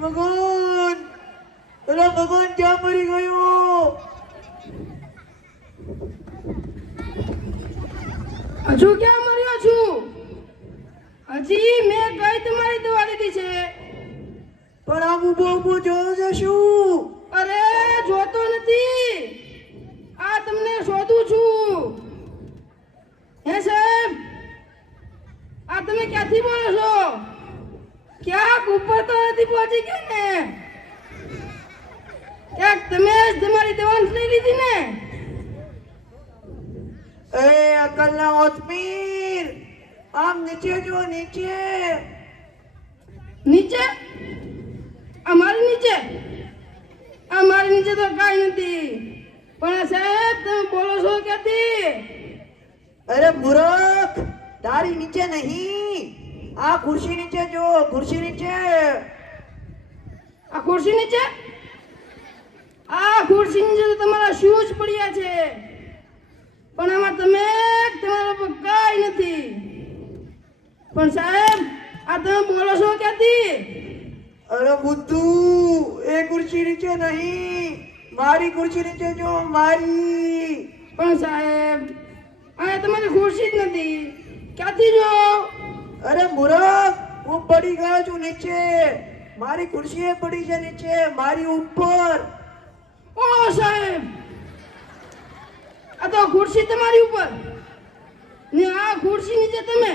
ભગવાન, અલા ભગવાન ક્યાં મરી ગયો? હજુ ક્યાં મર્યો છું? હજી મેં કઈ તમારી દવા લીધી છે. પણ આમ ઊભો ઊભો જોયો છે શું? અરે જોતો નથી, આ તમને શોધું છું. હે સાહેબ, આ તમે ક્યાંથી બોલો છો? ક્યાંક ઉપર તો નથી પહોંચી ગયા ને? ક્યાંક તમે જ તમારી દવા લઈ લીધી ને? એ અકલના ઓતમીર, આમ નીચે જો, નીચે. નીચે? અમારી નીચે? અમારી નીચે તો કાંઈ નથી. પણ સાહેબ, તમે બોલો છો ક્યાંથી? અરે મૂર્ખ, તારી નીચે નહીં, આ ખુરશી નીચે જો, ખુરશી નીચે. આ ખુરશી નીચે? આ ખુરશી નીચે તો તમારા શૂઝ પડ્યા છે. પણ આમાં તમારા પર કાંઈ નથી. પણ સાહેબ, આ તમે બોલો છો ક્યાંથી? અરે બુદ્ધુ, એ ખુરશી નીચે નહીં, મારી ખુરશી નીચે જો, મારી. પણ સાહેબ, અહીંયા તમારી ખુરશી જ નથી. ક્યાંથી જો? અરે મૂર્ખ, હું પડી ગયો છું નીચે. મારી ખુરશી પડી છે નીચે, મારી ઉપર. ઓ સાહેબ, આ તો ખુરશી તમારી ઉપર ને આ ખુરશી નીચે તમે.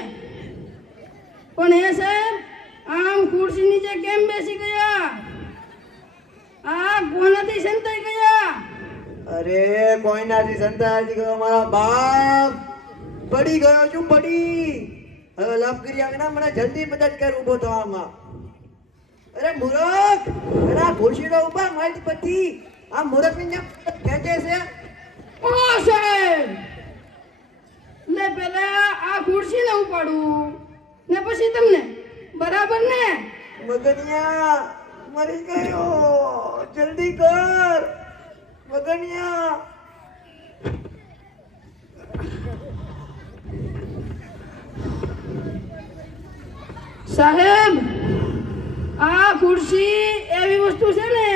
પણ એ સાહેબ, આમ ખુરશી નીચે કેમ બેસી ગયા? આ કોનાથી સંતાઈ ગયા? અરે કોઈનાથી સંતાઈ ગયો, મારા બાપ. પડી ગયો છું, પડી. હવે લાભ કરી આવે ને, મને જલ્દી મદદ કર ઊભો થવામાં. અરે મૂર્ખ, અરે આ ખુરશીનો ઉપર મારી પછી આ મૂર્ખની ખેંચે છે. ઓ સાહેબ, ને પેલા આ ખુરશીને ઉપાડું ને પછી તમને, બરાબર ને? મગનિયા મરી ગયો, જલ્દી કર મગનિયા. સાહેબ, આ ખુરશી એવી વસ્તુ છે ને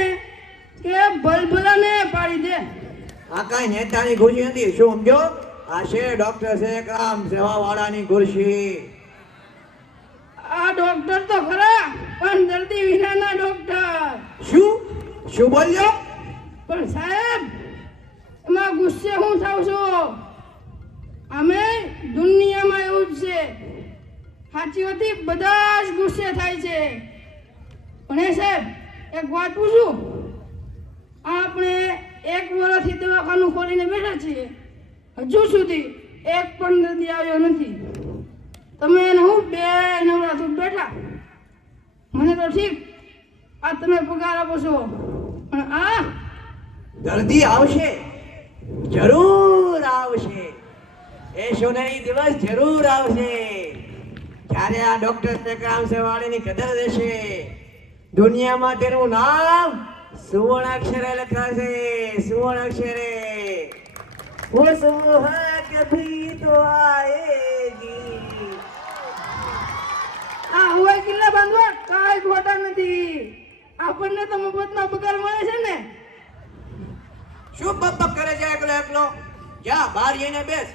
કે ભલભલાને પાડી દે. આ કઈ નેતાની ખુરશી નથી, શું સમજો? આ છે ડોક્ટર છે, ગ્રામ સેવા વાળાની ખુરશી. આ ડોક્ટર તો ખરા, પણ દર્દી વિનાના ડોક્ટર. શું શું બોલ્યો? પણ સાહેબ, એમાં ગુસ્સે હું થાવ છું? અમે દુનિયામાં એવું જ છે, સાચી હતી બધા જ ગુસ્સે થાય છે. પણ એ સાહેબ, એક વાત પૂછું? આપણે 1 વર્ષથી દવાખાનું ખોલીને બેઠા છીએ, હજુ સુધી એક પણ દર્દી આવ્યો નથી. તમે એને હું 2 નવરાતું બેઠા. મને તો ઠીક, આ તમે પગાર આપો છો, પણ આ દર્દી આવશે, જરૂર આવશે. એ સોનેરી દિવસ જરૂર આવશે, જ્યારે આ ડોક્ટર ને ગ્રામ સેવા વાળાની કદર રહેશે. દુનિયામાં તેનું નામ સુવર્ણ અક્ષરે લખાશે, સુવર્ણ અક્ષરે. वो सुबह कभी तो आएगी. આ હવે કિલ્લા બાંધવા કાંઈ ખોટા નથી. આપણને તો મફતમાં પગાર મળે છે ને. શું બક કરે છે એકલો એકલો? જા બહાર જઈને બેસ.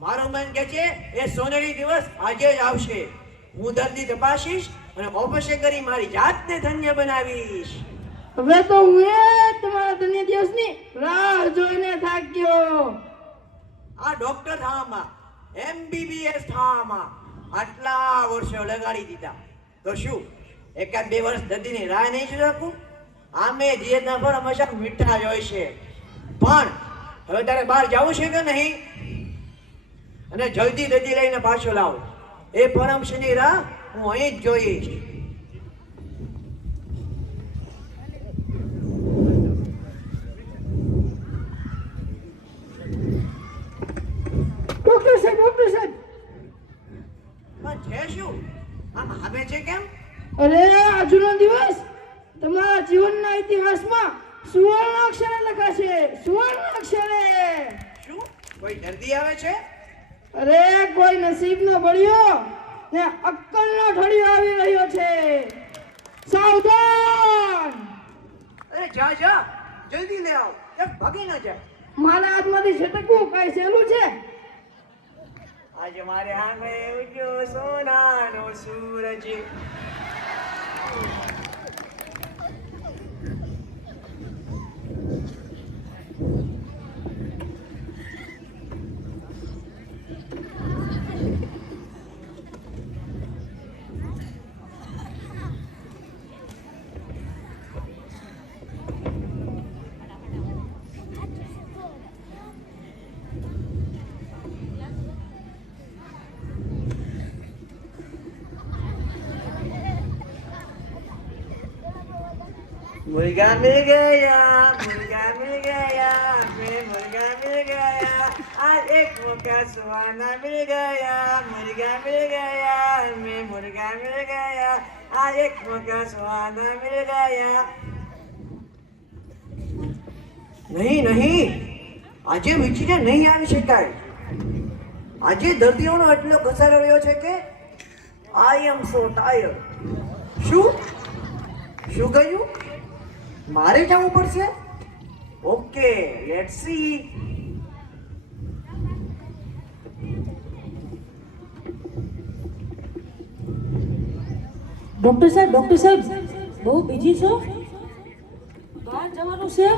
મારો મન કે છે એ સોનેરી દિવસ આજે જ આવશે. હું દર્દી તપાસીશ અને ઓપરેશન કરી મારી જાતને ધન્ય બનાવીશ. હવે તો હું એ તમારા ધન્ય દિવસની રાહ જોઈને થાક્યો. આ ડોક્ટર થામાં, MBBS થામાં આટલા વર્ષો લગાડી દીધા, તો શું 1-2 વર્ષ દર્દીની રાહ નહીં જોઈ શકું? આમે જીએના પર હંમેશા મીઠા જ હોય છે. પણ હવે તારે બહાર જવું છે કે નહીં? અને જલ્દી દર્દી લઈને પાછો લાવો. એ પરમશની રાહ હું અહીં જ જોઈશ. છે કેમ? અરે આજનો દિવસ તમારા જીવનના ઇતિહાસમાં સુવર્ણ અક્ષરે લખાશે, સુવર્ણ અક્ષરે. શું કોઈ દર્દી આવે છે? અરે કોઈ નસીબનો બળિયો ને અક્કલનો ઠળિયો આવી રહ્યો છે. સાવધાન! અરે જા જા, જલ્દી લે આવ, એક ભાગી ના જાય. મારા હાથમાંથી છટકવું કઈ સહેલું છે? આજે મારે આંગણે ઉગ્યો સોનાનો સૂરજ. मुर्गा मिल गया, मुर्गा मिल गया, हमें मुर्गा मिल गया. आज एक मौका सुहाना मिल गया, मुर्गा मिल गया, हमें मुर्गा मिल गया. आज एक मौका सुहाना मिल गया. નહીં નહીં, આજે વિચીને નહીં આવી શકાય. આજે દર્દીઓનો એટલો ઘસારો રહ્યો છે કે આઈ એમ સો ટાયર્ડ. શું શું કહ્યું? મારે જવું પડશે? Okay, let's see. ડોક્ટર સાહેબ બહુ બીજી છો? બહાર જવાનું છે?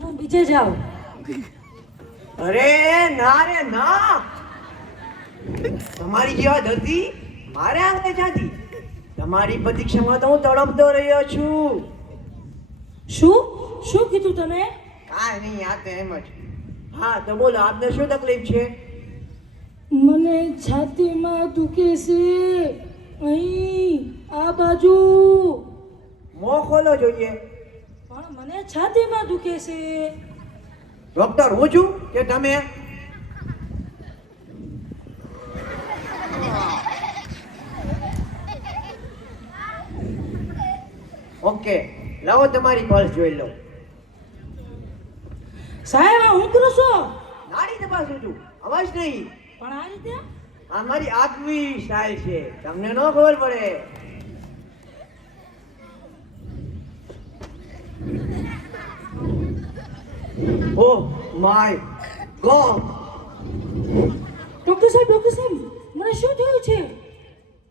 હું બીજે જાઉં. અરે ના રે ના, તમારી જેવા દર્દી મારે આંગણે જાતી. તમારી પ્રતીક્ષામાં તો હું તડપતો રહ્યો છું. શું કીધું તમે? કાંઈ નહીં, આ તો એમ જ. હા તો બોલો, આપને શું તકલીફ છે? મને છાતીમાં દુખે છે, અહીં આ બાજુ. મોં ખોલો જોઈએ. પણ મને છાતીમાં દુખે છે. ડોક્ટર હું છું કે તમે? ઓકે, લાવો તમારી પલ્સ જોઈ લો. સાહેબ આ હું કરું છો? નાડી તપાસું છું, અવાજ નહીં. પણ આ રીતે? આ મારી આગવી સ્ટાઇલ છે, તમને ન ખબર પડે. Oh my God! ડોક્ટર સાહેબ મને શું થયું છે?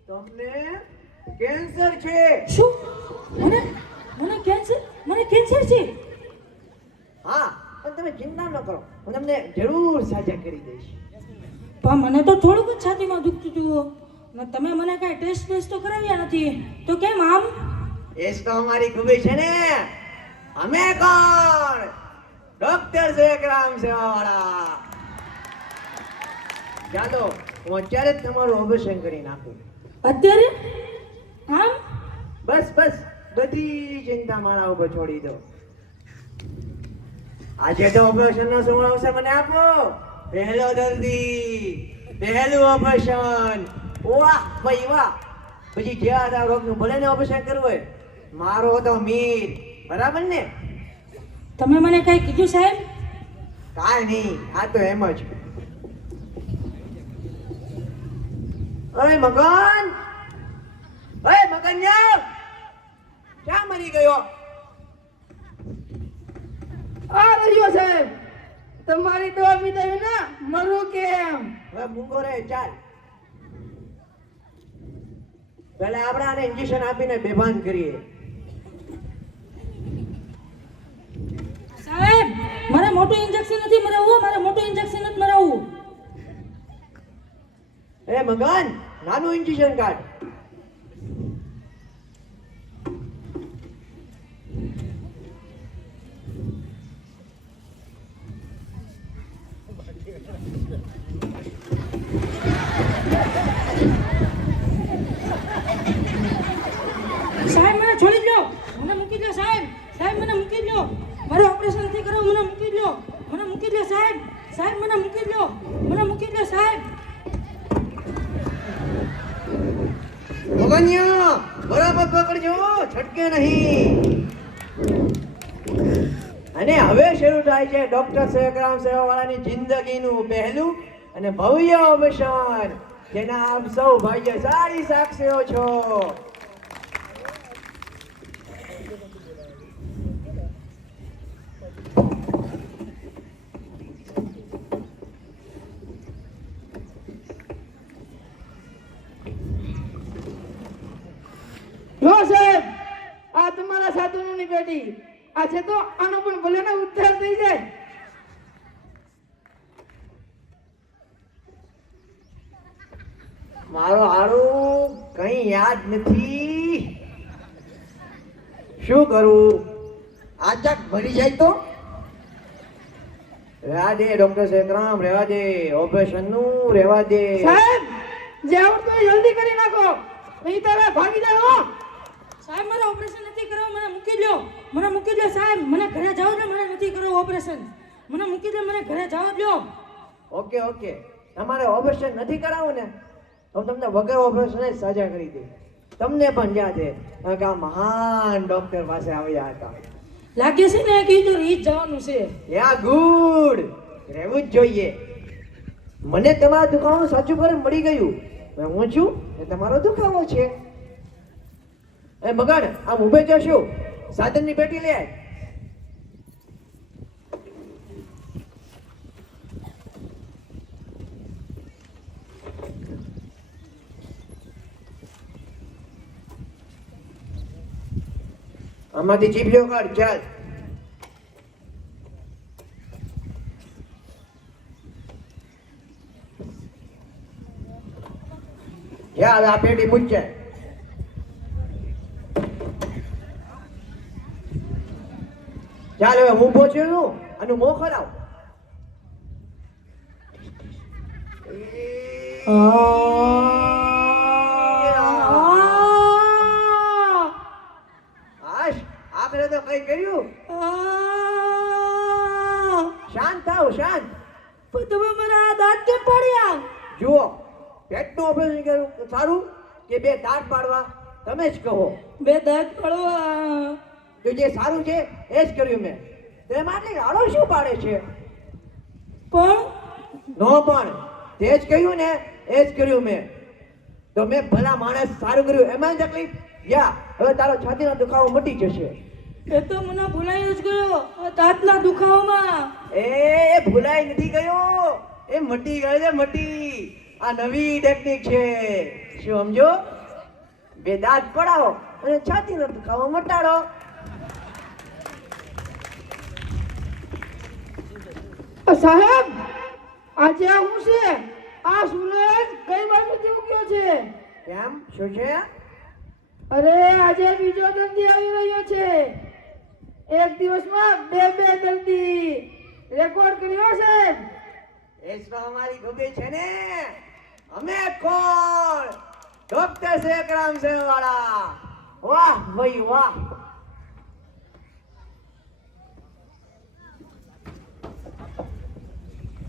તમને કેન્સર છે. શું? મને કેન્સર છે? હા, પણ તમે ચિંતા ન કરો, હું તમને જરૂર સાજા કરી દઈશ. પણ મને તો થોડુંક જ છાતીમાં દુખતું હતું. અને તમે મને કાંઈ ટેસ્ટ તો કરાવ્યા નથી, તો કેમ આમ? એ તો અમારી ખૂબી છે ને. અમે કોણ? ડોક્ટર સેકરામ સેવાવાળા. ચાલો, હું અત્યારે જ તમારું ઓપરેશન કરી નાખું. અત્યારે? આમ? બસ બધી ચિંતા મારા ઉપર છોડી દો. આજે તો ઓપરેશનનો શું આવશે મને આપો. પહેલો દર્દી, પહેલું ઓપરેશન. વાહ ભાઈ વાહ. પછી જ્યાં આ રોગનું ભલે ને ઓપરેશન કરવું હોય, મારો તો મીર. બરાબર ને? તમે મને કાંઈ કીધું સાહેબ? કાંઈ નહીં, આ તો એમ જ. અરે મગન, ક્યાં મરી ગયો? આ રહ્યો સાહેબ. તમારી દવા પીધા વિના મરું કેમ? હવે મૂંગો રે, ચાલ. પહેલા આપણે આને ઇન્જેક્શન આપીને બેભાન કરીએ. સાહેબ મારે મોટું ઇન્જેક્શન નથી મરાવવું, મારે મોટું ઇન્જેક્શન નથી મરાવવું. એ મગન, નાનું ઇન્જેક્શન કાઢ. સાહેબ મને છોડી દો, મને મૂકી દો સાહેબ. સાહેબ મને મૂકી દો, મારે ઓપરેશન નથી કરવું. મને મૂકી દો, મને મૂકી દો સાહેબ. સાહેબ મને મૂકી દો, મને મૂકી દો સાહેબ. મગન, સામાન્ય બરાબર પકડજો, છટકે નહીં. અને હવે શરૂ થાય છે ડોક્ટર સેકરામ સેવાવાળાની જિંદગીનું પહેલું અને ભવ્ય અવસાન, જેના આપ સૌ ભાગ્યશાળી સાક્ષીઓ છો. જો સાહેબ, આ તમારા સાધનોની પેટી. આ છે તો આનો પણ ભલે ને ઉદ્ધાર થઈ જાય. મારો હારું કઈ યાદ નથી. શું કરું? આચાક ભરી જાય તો રહેવા દે ડોક્ટર સેકરામ, રહેવા દે. ઓપરેશન નું રહેવા દે. સાહેબ, જે આવડતું હોય જલ્દી કરી નાખો, નહીં તારે ભાગી જાય હો. સાહેબ મારે ઓપરેશન નથી કરવું, મને મૂકી લ્યો, મને મૂકી લ્યો સાહેબ, મને ઘરે જાવ દે, મને નથી કરવું ઓપરેશન, મને મૂકી દે, મને ઘરે જાવ લ્યો. ઓકે ઓકે, તમારે ઓપરેશન નથી કરાવવું ને તો તમને વગર ઓપરેશન જ સજા કરી દે. તમને પણ યાદ છે કે આ મહાન ડોક્ટર પાસે આવ્યા હતા. લાગે છે ને કીધું રીત જવાનું છે. યા ગુડ, રહેવું જ જોઈએ. મને તમારા દુખાવાનું સાચું કારણ મળી ગયું. હું છું એ તમારો દુખાવો છે. એ મગન, આમ ઊભે જશું, સાધનની પેટી લે. આમાંથી ચીપલીઓ કાઢ, ચાલ. ચાલ, આ પેટી મૂકજે. ચાલ, હવે હું પહોંચ્યો અને મોં ખરાબ. આશ, આપણે તો કઈ કર્યું. શાંત થાવ, શાંત. પણ તમે મારા દાંત કેમ પાડ્યા? જુઓ, પેટનું ઓપરેશન કર્યું તો સારું કે બે દાંત પાડવા? તમે જ કહો. બે દાંત પાડવા. તો જે સારું છે એ જ કર્યું મેં. તેમાં આટલી રાડો શું પાડે છે? પણ નો પણ તે જ કહ્યું ને, એ જ કર્યું મેં. તો મેં ભલા માણસ સારું કર્યું, એમાં જ તકલીફ. યા, હવે તારો છાતીનો દુખાવો મટી જશે. એ તો મને ભૂલાઈ જ ગયો આ દાંતના દુખાવામાં. એ ભૂલાઈ નથી ગયો, એ મટી ગયો છે, મટી. આ નવી ટેકનિક છે. શું સમજો? બે દાંત પડાવો અને છાતીનો દુખાવો મટાડો. સાહેબ, આજે આ હું છે? આ સૂરજ કઈ બાજુથી ઉગ્યો છે? કેમ, શું છે? અરે, આજે બીજો દર્દી આવી રહ્યો છે. એક દિવસમાં બે દર્દી રેકોર્ડ કર્યો સાહેબ. એ તો અમારી ગોગી છે ને. અમે કોણ? ડોક્ટર સેકરામ સેવાવાળા. વાહ ભાઈ વાહ.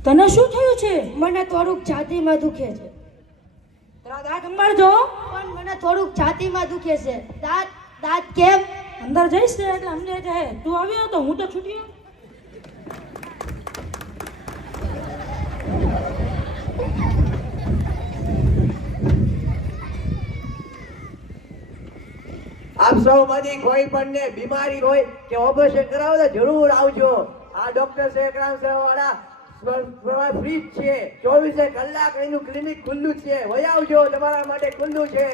તને શું થયું છે? મને થોડુંક છાતીમાં દુખે છે. તારા દાંત અંબાડજો. પણ મને થોડુંક છાતીમાં દુખે છે. દાંત દાંત કેમ? અંદર જઈશ ને એટલે અમને કહે તું આવ્યો તો હું તો છૂટ્યો. આપ સૌ માંથી કોઈ પણ ને બીમારી હોય કે ઓપરેશન કરાવો તો જરૂર આવજો. આ ડોક્ટર સેકરામ સેવાવાળા ફ્રી છે. 24 કલાક એનું ક્લિનિક ખુલ્લું છે. વહી આવજો, તમારા માટે ખુલ્લું છે.